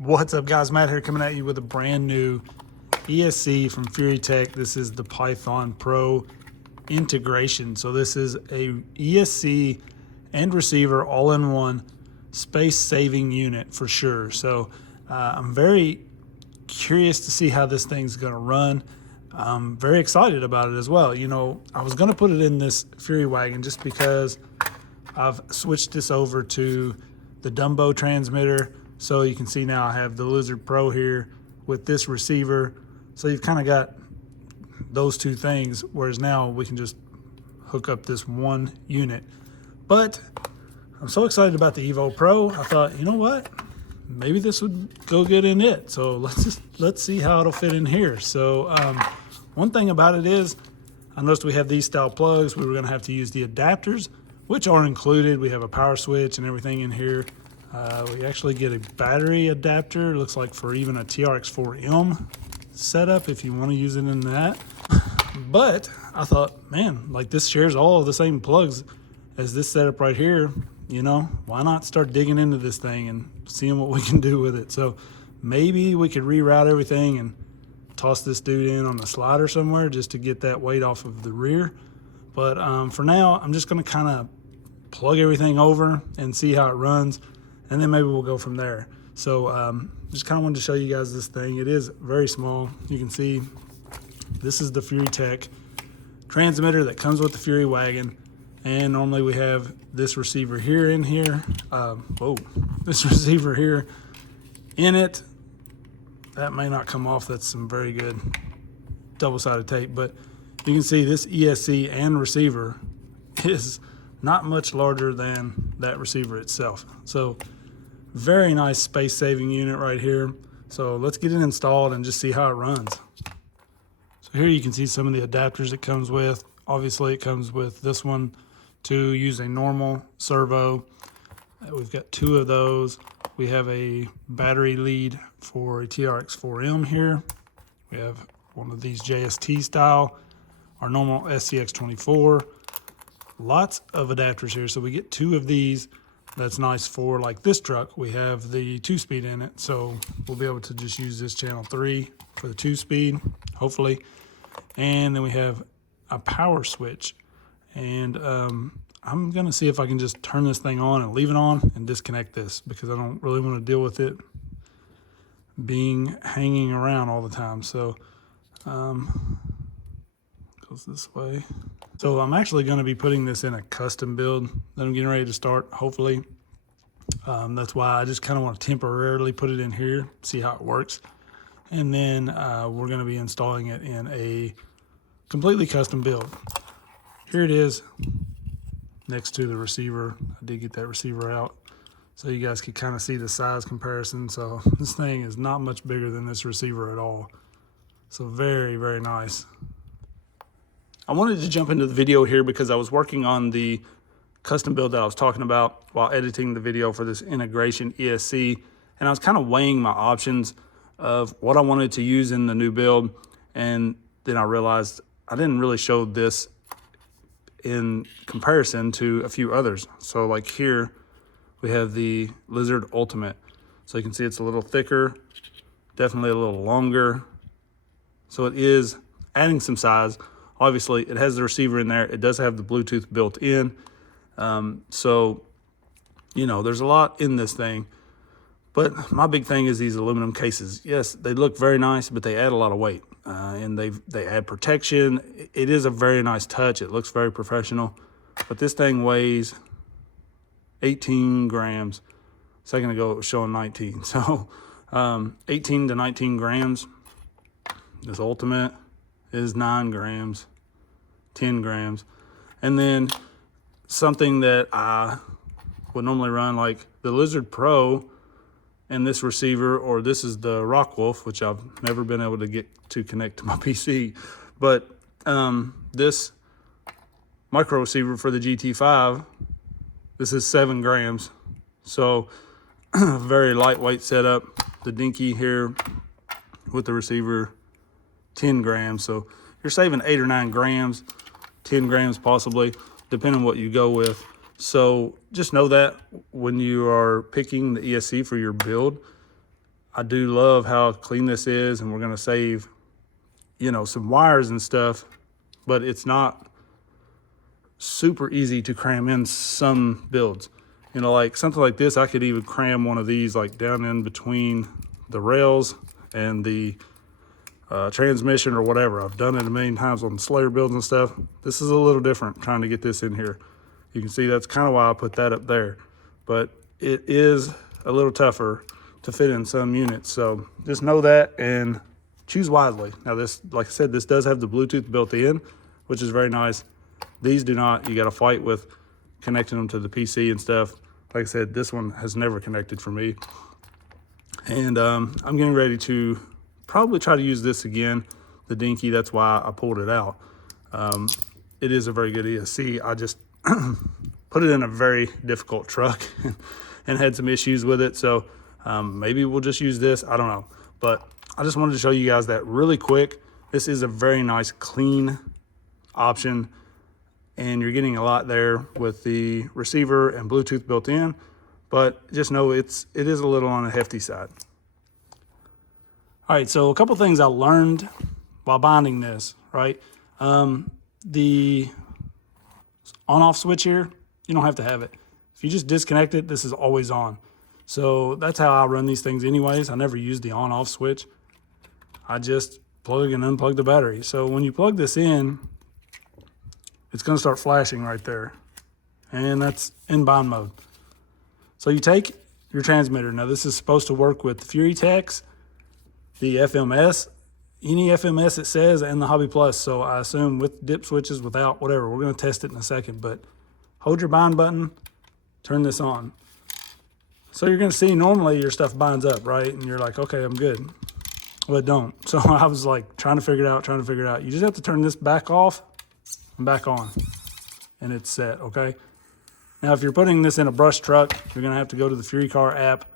What's up, guys? Matt here, coming at you with a brand new ESC from Furitek. This is the Python Pro integration. So this is a ESC and receiver all-in-one space-saving unit for sure. So I'm very curious to see how this thing's going to run. I'm very excited about it as well. You know, I was going to put it in this Fury wagon just because I've switched this over to the Dumbo transmitter. So you can see now I have the Lizard Pro here with this receiver. So you've kind of got those two things, whereas now we can just hook up this one unit. But I'm so excited about the Evo Pro. I thought, you know what? Maybe this would go good in it. So let's see how it'll fit in here. So one thing about it is, I noticed we have these style plugs. We were gonna have to use the adapters, which are included. We have a power switch and everything in here. We actually get a battery adapter, looks like for even a TRX4M setup if you want to use it in that. But I thought, man, like this shares all of the same plugs as this setup right here. You know, why not start digging into this thing and seeing what we can do with it? So maybe we could reroute everything and toss this dude in on the slider somewhere just to get that weight off of the rear. But for now, I'm just going to kind of plug everything over and see how it runs. And then maybe we'll go from there. So just kind of wanted to show you guys this thing. It is very small. You can see this is the Furitek transmitter that comes with the Fury wagon. And normally we have this receiver here in here. This receiver here in it. That may not come off. That's some very good double-sided tape. But you can see this ESC and receiver is not much larger than that receiver itself. So very nice space-saving unit right here. So let's get it installed and just see how it runs. So here you can see some of the adapters it comes with. Obviously it comes with this one to use a normal servo. We've got two of those. We have a battery lead for a TRX4M here. We have one of these JST style, our normal SCX24. Lots of adapters here. So we get two of these. That's nice for like this truck. We have the 2-speed in it. So we'll be able to just use this channel 3 for the 2-speed, hopefully. And then we have a power switch. And I'm gonna see if I can just turn this thing on and leave it on and disconnect this, because I don't really want to deal with it being hanging around all the time. So goes this way. So I'm actually going to be putting this in a custom build that I'm getting ready to start, hopefully. That's why I just kind of want to temporarily put it in here, see how it works. And then we're going to be installing it in a completely custom build. Here it is next to the receiver. I did get that receiver out so you guys could kind of see the size comparison. So this thing is not much bigger than this receiver at all. So very, very nice. I wanted to jump into the video here because I was working on the custom build that I was talking about while editing the video for this integration ESC. And I was kind of weighing my options of what I wanted to use in the new build. And then I realized I didn't really show this in comparison to a few others. So like here, we have the Lizard Ultimate. So you can see it's a little thicker, definitely a little longer. So it is adding some size. Obviously, it has the receiver in there. It does have the Bluetooth built in. So, you know, there's a lot in this thing. But my big thing is these aluminum cases. Yes, they look very nice, but they add a lot of weight. And they add protection. It is a very nice touch. It looks very professional. But this thing weighs 18 grams. A second ago, it was showing 19. So 18 to 19 grams. This Ultimate is 9 grams, 10 grams. And then something that I would normally run, like the Lizard Pro and this receiver, or this is the Rockwolf, which I've never been able to get to connect to my PC. But this micro receiver for the GT5, this is 7 grams. So very lightweight setup. The Dinky here with the receiver, 10 grams. So you're saving 8 or 9 grams, 10 grams possibly, depending on what you go with. So just know that when you are picking the ESC for your build, I do love how clean this is, and we're gonna save, you know, some wires and stuff, but it's not super easy to cram in some builds. You know, like something like this, I could even cram one of these like down in between the rails and the transmission or whatever. I've done it a million times on Slayer builds and stuff. This is a little different trying to get this in here. You can see that's kind of why I put that up there, but it is a little tougher to fit in some units. So just know that and choose wisely. Now this, like I said, this does have the Bluetooth built in, which is very nice. These do not. You got to fight with connecting them to the PC and stuff. Like I said, this one has never connected for me. And I'm getting ready to probably try to use this again, the Dinky. That's why I pulled it out. It is a very good ESC. I just put it in a very difficult truck and had some issues with it. So maybe we'll just use this. I don't know. But I just wanted to show you guys that really quick. This is a very nice, clean option. And you're getting a lot there with the receiver and Bluetooth built in, but just know it is a little on the hefty side. All right, so a couple things I learned while bonding this, right? The on-off switch here, you don't have to have it. If you just disconnect it, this is always on. So that's how I run these things anyways. I never use the on-off switch. I just plug and unplug the battery. So when you plug this in, it's going to start flashing right there. And that's in bond mode. So you take your transmitter. Now this is supposed to work with Furitek's, the FMS, any FMS it says, and the HobbyPlus. So I assume with dip switches, without, whatever. We're going to test it in a second. But hold your bind button, turn this on. So you're going to see normally your stuff binds up, right? And you're like, okay, I'm good. Well, it don't. So I was like trying to figure it out. You just have to turn this back off and back on, and it's set, okay? Now, if you're putting this in a brush truck, you're gonna have to go to the FuriKar app,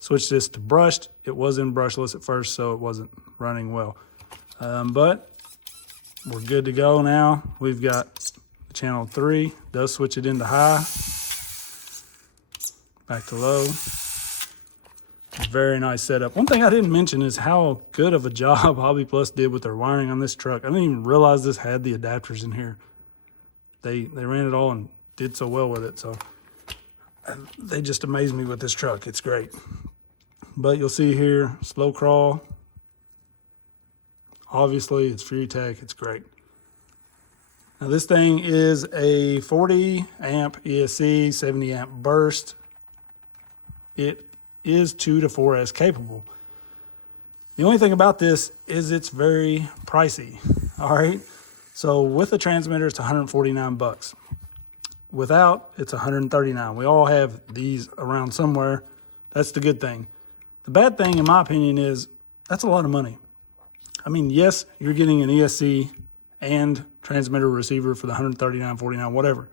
switch this to brushed. It was in brushless at first, so it wasn't running well. But we're good to go now. We've got channel 3, does switch it into high, back to low. Very nice setup. One thing I didn't mention is how good of a job HobbyPlus did with their wiring on this truck. I didn't even realize this had the adapters in here. They ran it all and did so well with it. So they just amazed me with this truck. It's great. But you'll see here, slow crawl. Obviously, it's Furitek. It's great. Now this thing is a 40 amp ESC, 70 amp burst. It is 2 to 4S capable. The only thing about this is it's very pricey. All right. So with the transmitter, it's 149 bucks. Without, it's 139. We all have these around somewhere. That's the good thing. The bad thing, in my opinion, is that's a lot of money. I mean, yes, you're getting an ESC and transmitter receiver for the 139, 49, whatever.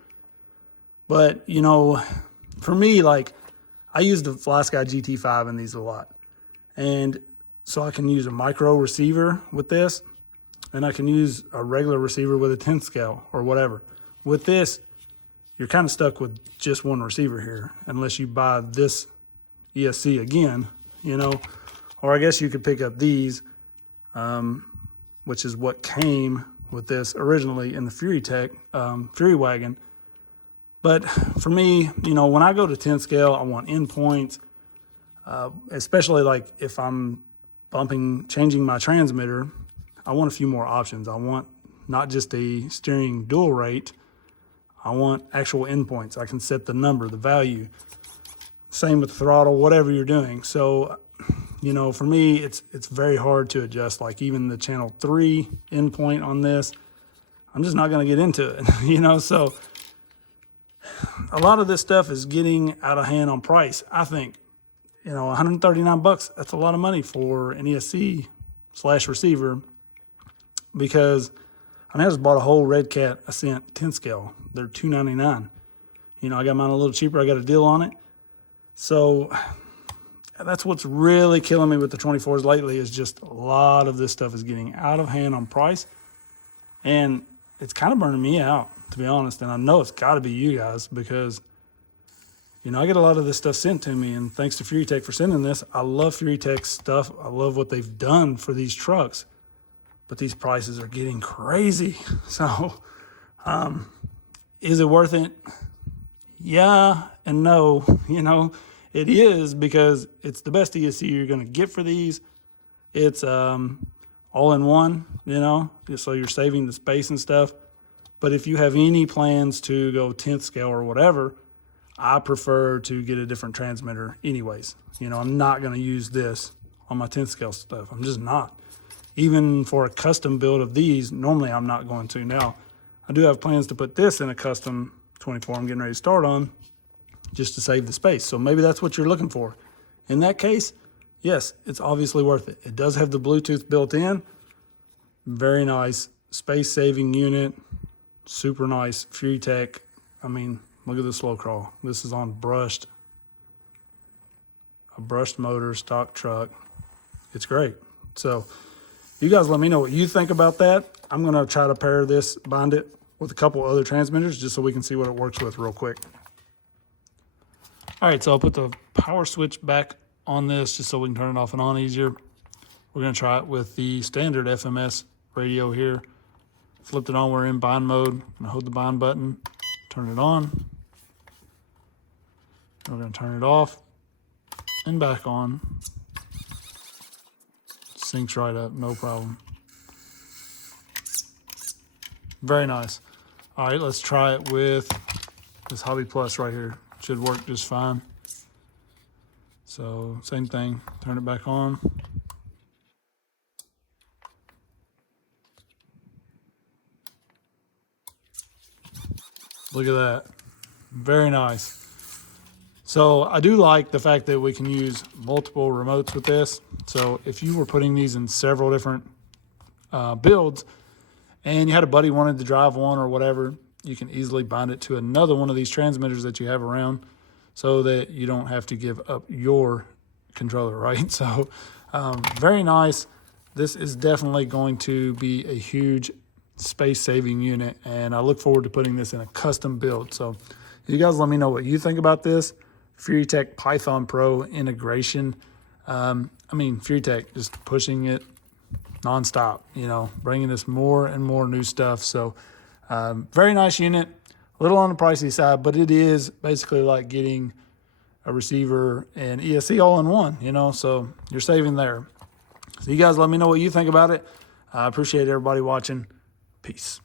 But, you know, for me, like, I use the FlySky GT5 in these a lot. And so I can use a micro receiver with this, and I can use a regular receiver with a 10th scale or whatever. With this, you're kind of stuck with just one receiver here, unless you buy this ESC again, you know. Or I guess you could pick up these, which is what came with this originally in the Furitek Fury Wagon. But for me, you know, when I go to 10 scale, I want endpoints, especially like if I'm changing my transmitter, I want a few more options. I want not just a steering dual rate, I want actual endpoints. I can set the number, the value. Same with throttle, whatever you're doing. So, you know, for me, it's very hard to adjust. Like even the channel 3 endpoint on this, I'm just not gonna get into it, you know, so a lot of this stuff is getting out of hand on price. I think, you know, 139 bucks, that's a lot of money for an ESC / receiver, because I mean, I just bought a whole Red Cat Ascent 10 scale. They're $299. You know, I got mine a little cheaper. I got a deal on it. So that's what's really killing me with the 24s lately, is just a lot of this stuff is getting out of hand on price. And it's kind of burning me out, to be honest. And I know it's got to be you guys, because You know, I get a lot of this stuff sent to me, and thanks to Furitek for sending this. I love Furitek stuff. I love what they've done for these trucks, but these prices are getting crazy. So, is it worth it? Yeah and no. You know, it is, because it's the best ESC you're going to get for these. It's all in one, you know, so you're saving the space and stuff. But if you have any plans to go 10th scale or whatever, I prefer to get a different transmitter anyways. You know, I'm not going to use this on my 10th scale stuff. I'm just not. Even for a custom build of these, normally I'm not going to. Now, I do have plans to put this in a custom 24 I'm getting ready to start on, just to save the space. So maybe that's what you're looking for. In that case, yes, it's obviously worth it. It does have the Bluetooth built in. Very nice space-saving unit. Super nice Furitek. I mean, look at the slow crawl. This is on a brushed motor, stock truck. It's great. So you guys let me know what you think about that. I'm going to try to pair this, bind it with a couple other transmitters just so we can see what it works with real quick. All right, so I'll put the power switch back on this just so we can turn it off and on easier. We're going to try it with the standard FMS radio here. Flipped it on, we're in bind mode. I'm going to hold the bind button, turn it on. We're going to turn it off and back on. Syncs right up, no problem. Very nice. All right, let's try it with this HobbyPlus right here. Should work just fine. So same thing, turn it back on. Look at that, very nice. So I do like the fact that we can use multiple remotes with this. So if you were putting these in several different builds and you had a buddy wanted to drive one or whatever, you can easily bind it to another one of these transmitters that you have around so that you don't have to give up your controller, right? So very nice. This is definitely going to be a huge space-saving unit, and I look forward to putting this in a custom build. So you guys let me know what you think about this. Furitek Python Pro integration. I mean, Furitek just pushing it nonstop, you know, bringing us more and more new stuff. So very nice unit, a little on the pricey side, but it is basically like getting a receiver and ESC all in one, you know, so you're saving there. So you guys let me know what you think about it. I appreciate everybody watching. Peace.